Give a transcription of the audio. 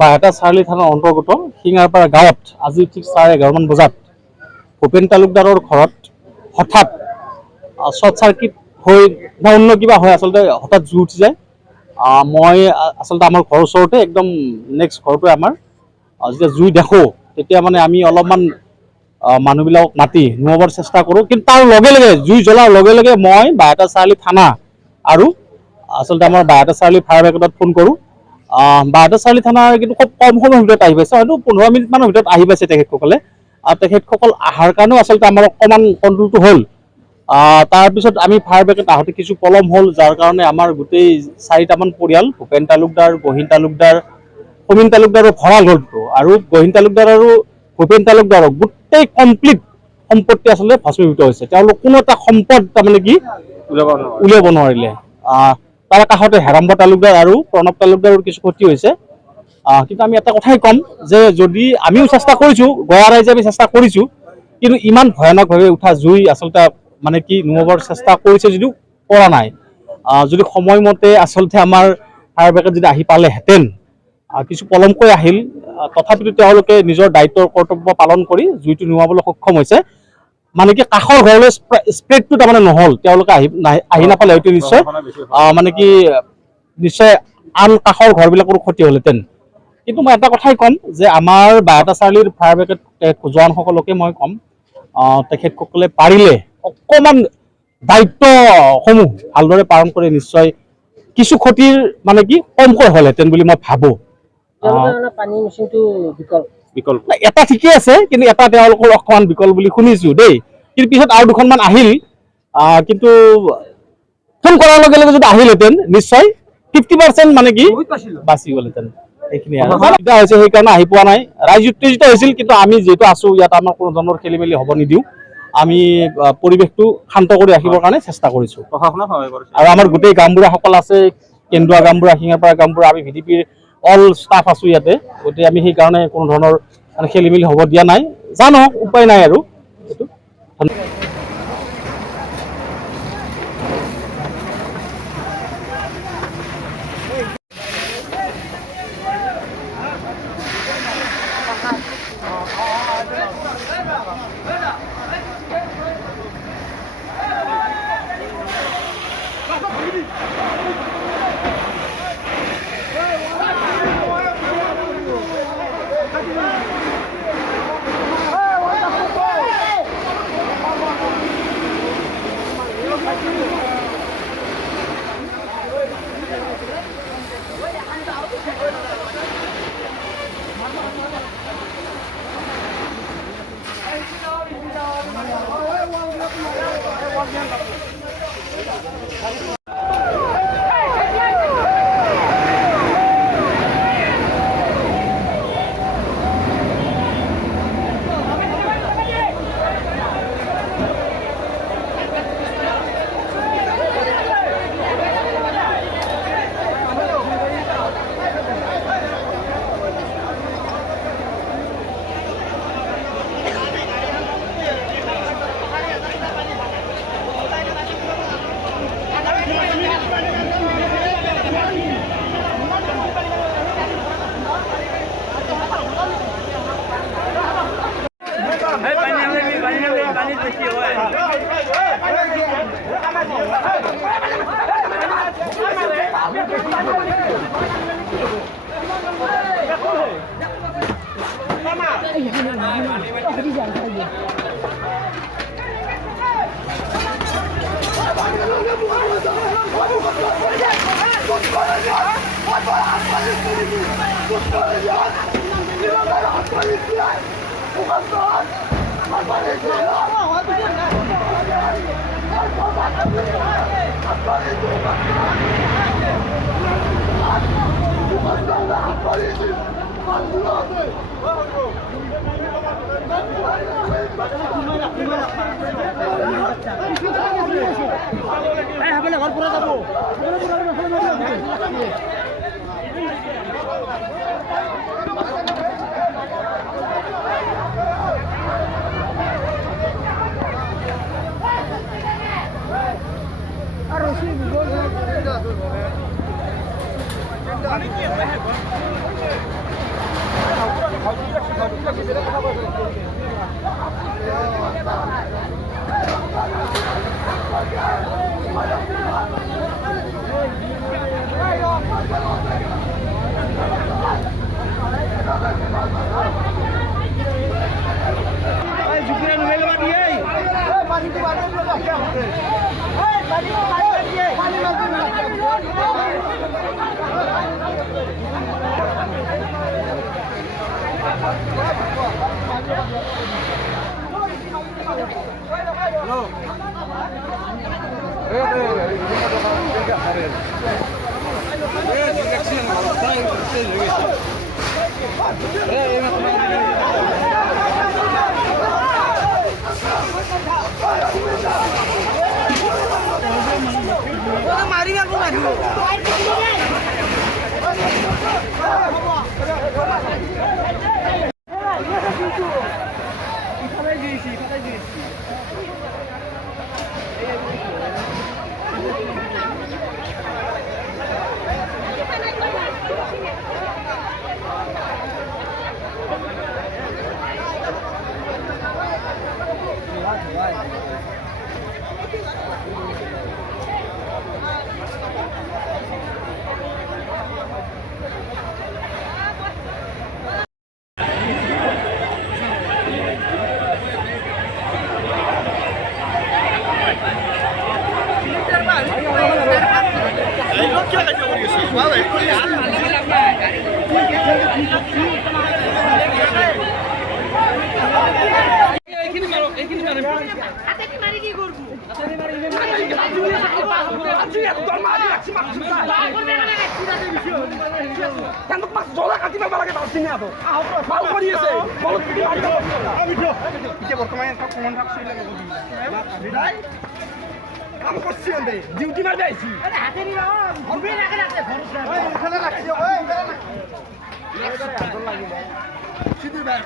বাহেটা চাৰিআলি থানাৰ অন্তৰ্গত শিঙাৰপাৰা গাঁৱত আজি ঠিক 11:30 বজাত ভূপেন তালুকদাৰৰ ঘৰত হঠাৎ শ্বৰ্ট চাৰ্কিট হৈ বা অন্য কিবা হয় আচলতে হঠাৎ জুই উঠি যায়। মই আচলতে আমাৰ ঘৰৰ ওচৰতে একদম নেক্সট ঘৰটোৱে আমাৰ যেতিয়া জুই দেখোঁ তেতিয়া মানে আমি অলপমান মানুহবিলাকক মাতি নুমাবৰ চেষ্টা কৰোঁ, কিন্তু তাৰ লগে লগে জুই জ্বলাৰ লগে লগে মই বাহেটা চাৰিআলি থানা আৰু আচলতে আমাৰ বাহেটা চাৰিআলি ফায়াৰ ব্ৰিগেডত ফোন কৰোঁ। বাহেটা চাৰিআলি থানাৰ কিন্তু খুব কম সময়ৰ ভিতৰত আহি পাইছে, হয়তো 15 মিনিটমানৰ ভিতৰত আহি পাইছে তেখেতসকলে। তেখেতসকল অহাৰ কাৰণেও আচলতে আমাৰ অকণমান কণ্ট্ৰলটো হ'ল। তাৰপিছত আমি ফায়াৰ ব্ৰিগেড আহোঁতে কিছু পলম হ'ল, যাৰ কাৰণে আমাৰ গোটেই 4টামান পৰিয়াল ভূপেন তালুকদাৰ, গহীন তালুকদাৰ, সমীন তালুকদাৰৰ ভঁৰাল ঘৰটো আৰু গহীন তালুকদাৰ আৰু ভূপেন তালুকদাৰৰ গোটেই কমপ্লিট সম্পত্তি আচলতে ভস্মীভূত হৈছে। তেওঁলোক কোনো এটা সম্পদ তাৰমানে কি উলিয়াব নোৱাৰিলে। তাৰ কাষতে হেৰাম্ব তালুকদাৰ আৰু প্ৰণৱ তালুকদাৰৰ কিছু ক্ষতি হৈছে। কিন্তু আমি এটা কথাই ক'ম যে যদি আমিও চেষ্টা কৰিছোঁ, গঞা ৰাইজে আমি চেষ্টা কৰিছোঁ, কিন্তু ইমান ভয়ানকভাৱে উঠা জুই আচলতে মানে কি নুমাবৰ চেষ্টা কৰিছে যদিও পৰা নাই। যদি সময়মতে আচলতে আমাৰ ফায়াৰ ব্ৰিগেড যদি আহি পালেহেঁতেন, কিছু পলমকৈ আহিল, তথাপিতো তেওঁলোকে নিজৰ দায়িত্বৰ কৰ্তব্য পালন কৰি জুইটো নুমাবলৈ সক্ষম হৈছে। মানে কি কাষৰ ঘৰলৈ স্প্ৰেডটো তাৰমানে নহ'ল, তেওঁলোকে আহি নাপালে হয়তো নিশ্চয় মানে কি নিশ্চয় আন কাষৰ ঘৰবিলাকৰো ক্ষতি হ'লহেঁতেন। কিন্তু মই এটা কথাই ক'ম যে আমাৰ বাহেটা চাৰিআলিৰ ফায়াৰ ব্ৰিগেড জোৱানসকলকে মই ক'ম, তেখেতসকলে পাৰিলে অকণমান দায়িত্বসমূহ ভালদৰে পালন কৰি নিশ্চয় কিছু ক্ষতিৰ মানে কি কমকৈ হ'লহেঁতেন বুলি মই ভাবোঁ। এটা ঠিকে আছে, কিন্তু এটা তেওঁলোকৰ অকণমান বিকল বুলি শুনিছোঁ দেই। কিন্তু পিছত আৰু দুখনমান আহিল, কিন্তু ফোন কৰাৰ লগে লগে যদি আহিলহেঁতেন নিশ্চয় 50% মানে কি বাচি গ'লহেঁতেন। সেইখিনি অসুবিধা হৈছে, সেইকাৰণে আহি পোৱা নাই। ৰাইজ উত্তেজিত হৈছিল, কিন্তু আমি যিহেতু আছোঁ ইয়াত আমাৰ কোনো ধৰণৰ খেলি মেলি হ'ব নিদিওঁ। আমি পৰিৱেশটো শান্ত কৰি ৰাখিবৰ কাৰণে চেষ্টা কৰিছোঁ। আৰু আমাৰ গোটেই গাঁওবুঢ়াসকল আছে, কেন্দুৱা গাঁওবুঢ়া, শিঙাৰপাৰা গাঁওবুঢ়া, আমি VDPৰ অল ষ্টাফ আছোঁ ইয়াতে। গতিকে আমি সেইকাৰণে কোনো ধৰণৰ খেলি মেলি হ'ব দিয়া নাই। জানো উপায় নাই আৰু এইটো। কাম করছি ডিউটি মারবে আইছি হাতে নিয়ে ঘুরবে না রাখতে খরচ না ওই এখানে রাখছি ওই এখানে রাখছি সিধু ভাই